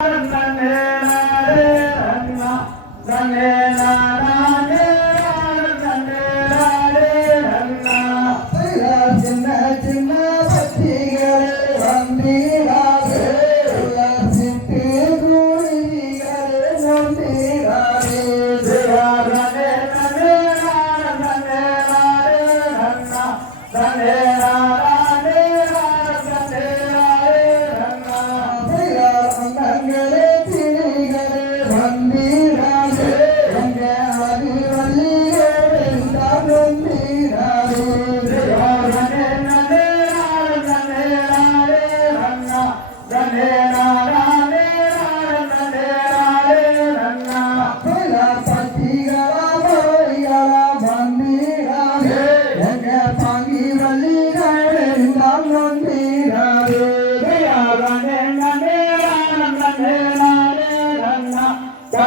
Amen.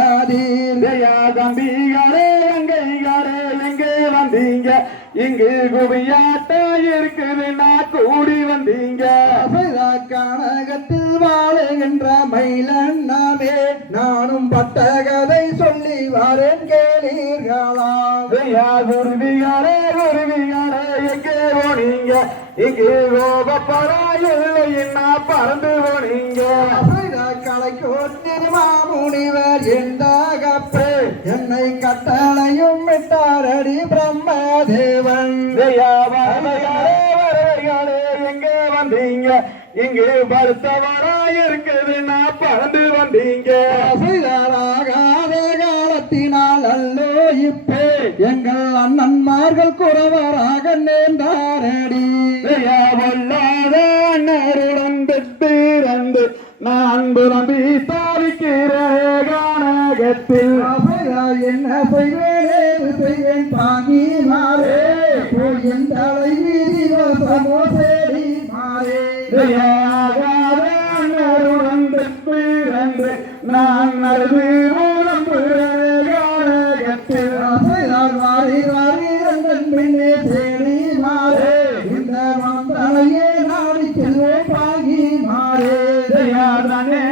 பச்சிகளே வந்திடாதீர் கம்பிகாரே எங்கைகாரே எங்கே வந்தீங்க? இங்கு குவியாட்டா இருக்குது நான் கூடி வந்தீங்க. கனகத்தில் வாழுகின்ற மயிலண்ணாமே நானும் பட்ட கதை சொல்லி வரேன் கேளீர்களாம் ஐயா குருவிகாரே குருவிகாரே எங்கே போனீங்க? இங்கு கோபப்படா இல்லைன்னா பறந்து போனீங்க. பிரம்மதேவன். எங்கே வந்தீங்க? இங்கு படுத்தவரா இருக்குது நான் பறந்து வந்தீங்க. காலத்தினால் அல்லோ இப்பே எங்கள் அண்ணன்மார்கள் குறவராக நேர்ந்தாரடி. ஐயா பொல்லாத அண்ணருடன் பெற்றிருந்து நான் புலம்பி தாவிக்கிற அவையா என்ன செய்வேன்? செய்வேன்? பாங்கி மாறே. போய் என் தலை மாறே ஐயாகாத அண்ணருடன் பெற்றிருந்து நான் வாரி ரந்தன் பின்னே தேடி மாறே. இந்த மந்தளையே நாடி செல்வோம் பாங்கி மாறே. ஐயா நன்னே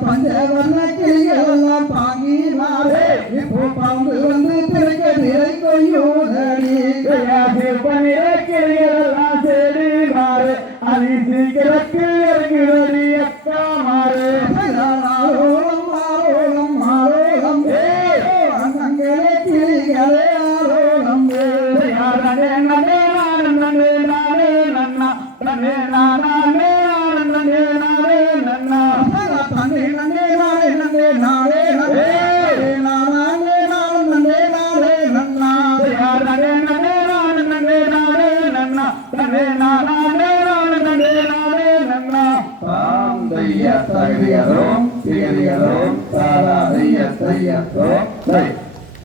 பஞ்சவர்ண கிளிகளெல்லாம் பாங்கி மாறே இப்போ பாம்பு வந்து திரைக்க நிறை கொய்யோதடி día, sagrigadón, sagrigadón, sagrigadón, sagrigadón, sagrigadón, sagrigadón, sagrigadón, sagrigadón,